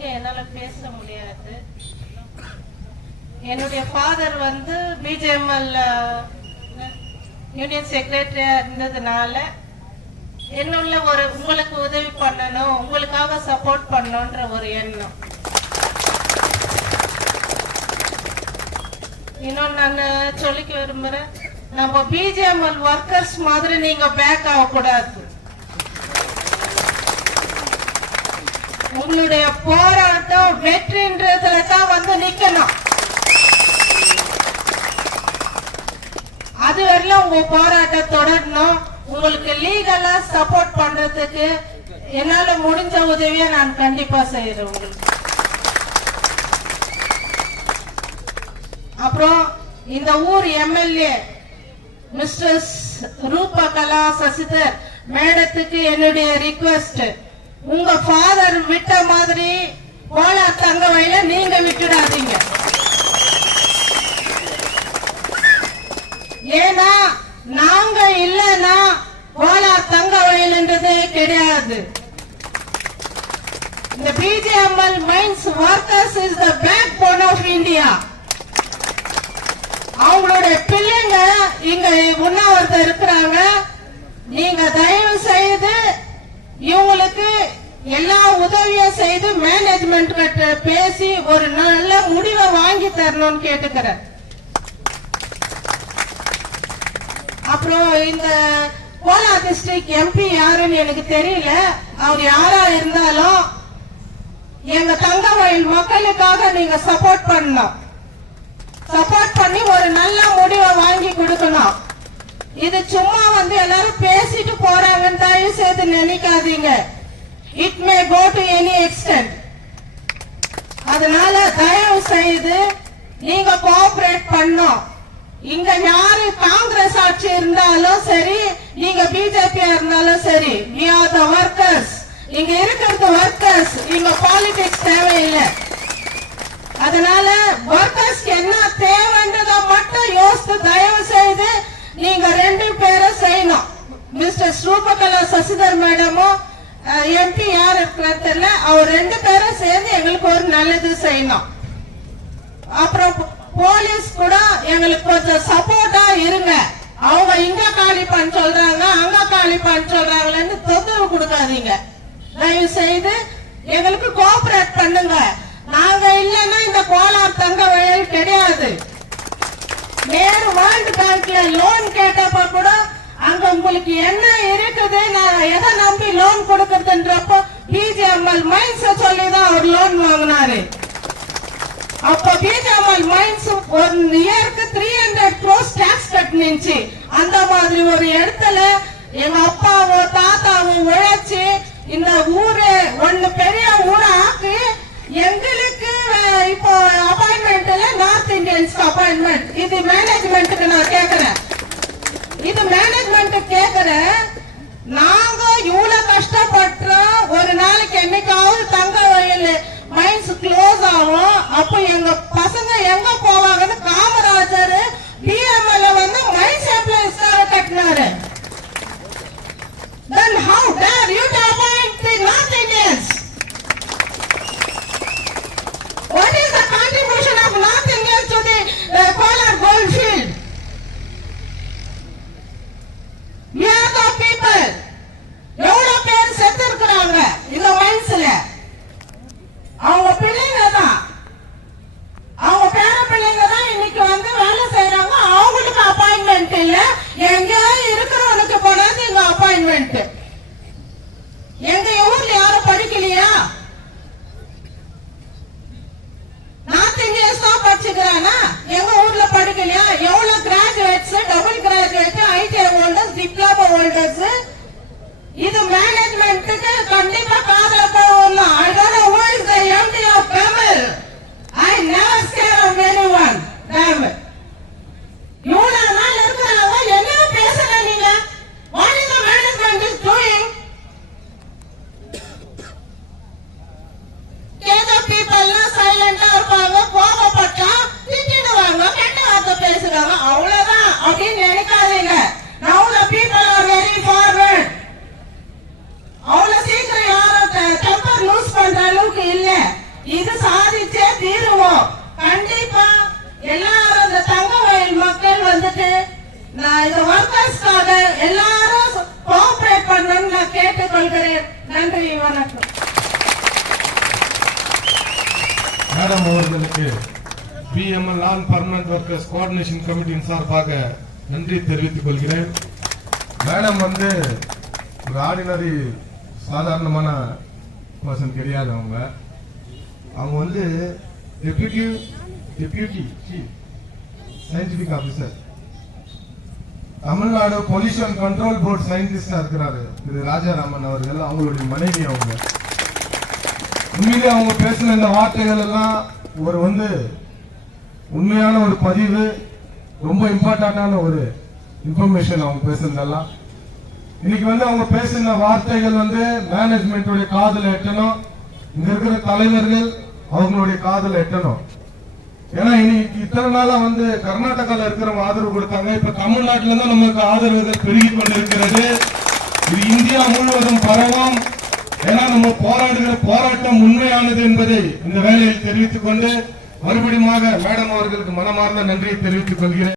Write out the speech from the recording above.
இங்க என்னால பேச முடியாது. என்னுடைய ஃபாதர் வந்து பிஜேஎம்எல் யூனியன் செக்ரட்டரியா இருந்ததுனால என்னுள்ள ஒரு உங்களுக்கு உதவி பண்ணணும், உங்களுக்காக சப்போர்ட் பண்ணணும்ன்ற ஒரு எண்ணம். இன்னும் நான் சொல்லிக்க விரும்புறேன், நம்ம பிஜேஎம்எல் ஒர்க்கர்ஸ் மாதிரி நீங்க பேக் ஆகக்கூடாது. உங்களுடைய போராட்டம் வெற்றின்றதுல தான் வந்து நிக்கணும். அது வரையிலும் உங்க போராட்டம் தொடரணும். உங்களுக்கு லீகலா சப்போர்ட் பண்றதுக்கு என்னால முடிஞ்ச உதவியை நான் கண்டிப்பா செய்யறேன் உங்களுக்கு. அப்புறம் இந்த ஊர் எம்எல்ஏ மிஸ்டர் ரூபகலா சசிதர் மேடத்துக்கு என்னுடைய ரிக்வெஸ்ட், உங்க ஃபாதர் விட்ட மாதிரி கோலார் தங்கவயல நீங்க விட்டுடாதீங்க. ஏன்னா நாங்க இல்லன்னா கோலார் தங்கவயல்ன்றதே கிடையாது. இந்த BGML mines workers is the backbone of India. அவங்களுடைய பிள்ளைங்க இங்க உண்ணாவிரதம் இருக்கிறாங்க. நீங்க தயவு செய்து இவங்களுக்கு எல்லா உதவியும் செய்து மேனேஜ்மெண்ட் கிட்ட பேசி ஒரு நல்ல முடிவை வாங்கி தரணும்னு கேட்டுக்கிறேன். அப்புறம் இந்த கோலார் டிஸ்ட்ரிக்ட் எம்பி யாருன்னு எனக்கு தெரியல. அவர் யாரா இருந்தாலும் எங்க தங்கவயல் மக்களுக்காக நீங்க சப்போர்ட் பண்ணணும். சப்போர்ட் பண்ணி ஒரு நல்ல முடிவை வாங்கி கொடுக்கணும். இது சும்மா வந்து எல்லாரும் பேசிட்டு போறாங்கன்னு தயவு செய்து நினைக்காதீங்க. It may go to any extent. அதனால தயவு செய்து நீங்க கோஆபரேட் பண்ணணும். இங்க யாரு காங்கிரஸ் ஆட்சி இருந்தாலும் சரி, நீங்க பிஜேபி இருந்தாலும் சரி, we are the workers. இங்க இருக்கிறது ஒர்க்கர்ஸ், இங்க பாலிடிக்ஸ் தேவையில்லை. அதனால ஒர்க்கர்ஸ் என்ன தேவைன்றத மட்டும் யோசித்து தயவு செய்து நீங்க ரெண்டு பேரும் செய்யணும். மிஸ்டர் ரூபகலா சசிதர் மேடமும் எம்பி யார் இருக்கிறது தெரியல, அவர் ரெண்டு பேரும் சேர்ந்து எங்களுக்கு ஒரு நல்லது செய்யணும். அப்புறம் போலீஸ் கூட எங்களுக்கு கொஞ்சம் சப்போர்ட்டா இருங்க. அவங்க இங்க காலி பண்ண சொல்றாங்க, அங்க காலி பண்ண சொல்றாங்கன்னு தொந்தரவு கொடுக்காதீங்க. தயவு செய்து எங்களுக்கு கோஆபரேட் பண்ணுங்க. நாங்க இல்லன்னா இந்த கோலார் தங்கவயல் கிடையாது. நேரு வேர்ல்ட் பேங்க்ல லோன் கேட்டப்ப கூட அங்க உங்களுக்கு என்ன இருக்குது, நான் எதை நம்பி லோன் கொடுக்கறதுன்றப்போ பிஜேஎம்எல் மைன்ஸ் சொல்லிதான் அவர் லோன் வாங்கினாரு. அப்ப பிஜேஎம்எல் மைன்ஸ் ஒரு இயருக்கு 300 crores டாக்ஸ் கட்டினுச்சு. அந்த மாதிரி ஒரு இடத்துல எங்க அப்பாவோ தாத்தாவோ உழைச்சு இந்த ஊரு ஒன்னு பெரிய ஊரை ஆக்கி எங்களுக்கு இப்போ அப்பாயின்மெண்ட்ல நார்த் இந்தியன்ஸ் அப்பாயின்மெண்ட். இது மேனேஜ்மெண்ட்டுக்கு நான் கேக்குறேன், இது மேனேஜ்மெண்ட் கேக்குறேன். நாங்க இவ்வளவு கஷ்டப்பட்டோம். ஒரு நாளைக்கு என்னைக்காவது தங்கவயல் மைன்ஸ் க்ளோஸ் ஆகும். அப்ப எங்க பசங்க எங்க போவாங்கன்னு காமராஜர் பிஎம்எல் வந்து mines எம்ப்ளாயிஸ்க்காக கட்டினாரு. Then how dare you to appoint the North Indians? What is the contribution of North Indians to the Kolar gold field? We are the people. எவ்வளவு பேர் செத்து இருக்கிறாங்க இந்த மைன்ஸ்ல. அவங்க பிள்ளைங்க தான், அவங்க பேர பிள்ளைங்க தான் இன்னைக்கு வந்து வேலை செய்யறாங்க. அவங்களுக்கு அப்பாயின்மெண்ட் இல்ல, எங்கேயோ இருக்கிறவனுக்கு போனாது இங்க அப்பாயின்மெண்ட். எங்க ஊர்ல யாரும் படிக்கலையா? நார்த் இந்தியன்ஸ் தான் படிச்சுக்கிறானா? எங்க ஊர்ல படிக்கலையா? எவ்வளவு graduates, double graduate, ITI holders, diploma holders. இது மேனேஜ்மெண்ட்டுக்கு கண்டிப்பா காதல போகணும். I don't know who is the MD of Tamil. I never scared of anyone. Damn it. இவ்வளவு நாள் இருக்கிறாங்க, என்ன பேசல நீங்க? What is the management is doing? கேத பீப்பிள்லாம் சைலண்டா இருப்பாங்க, கோபப்பட்டா திட்டிடுவாங்க, கெட்ட வார்த்தை பேசுறாங்க, அவ்வளவுதான் அப்படின்னு நினைக்காதீங்க. Now the people are very forward. அவ்வளவு சீக்கிரம் யாரும் டெம்பர் லூஸ் பண்ற அளவுக்கு இல்ல. மேடம் அவர்களுக்கு பிஎம்எல் நான் பர்மனன்ட் ஒர்க்கர்ஸ் கோஆர்டினேஷன் கமிட்டியின் சார்பாக நன்றி தெரிவித்துக் கொள்கிறேன். மேடம் வந்து ஒரு ஆர்டினரி சாதாரணமான பர்சன் கிடையாது. அவங்க வந்து deputy chief scientific officer, Tamil Nadu pollution control board சயின்டிஸ்டா இருக்கிறாரு திரு ராஜாராமன் அவர்கள். அவங்களுடைய மனைவி அவங்க. உண்மையிலே அவங்க பேசின இந்த வார்த்தைகள் எல்லாம் ஒரு உண்மையான ஒரு பதிவு, ரொம்ப இம்பார்ட்டன்டான ஒரு இன்ஃபர்மேஷன் அவங்க பேசுனதெல்லாம். இன்னைக்கு அவங்க பேசின வார்த்தைகள் மேனேஜ்மெண்டோட காதுல எட்டணும், இங்க இருக்கிற தலைவர்கள் அவங்களுடைய காதுல எட்டணும். ஏன்னா இன்னைக்கு இத்தனை நாளா கர்நாடகால இருக்கிறவங்க ஆதரவு கொடுத்தாங்க, இப்ப தமிழ்நாட்டில தான் நமக்கு ஆதரவுகள் பெருகி கொண்டிருக்கிறது. இது இந்தியா முழுவதும் பரவும். ஏன்னா நம்ம போராடுகிற போராட்டம் உண்மையானது என்பதை இந்த வேளையில் தெரிவித்துக் கொண்டு மறுபடியும் மேடம் அவர்களுக்கு மனமார்ந்த நன்றியை தெரிவித்துக் கொள்கிறேன்.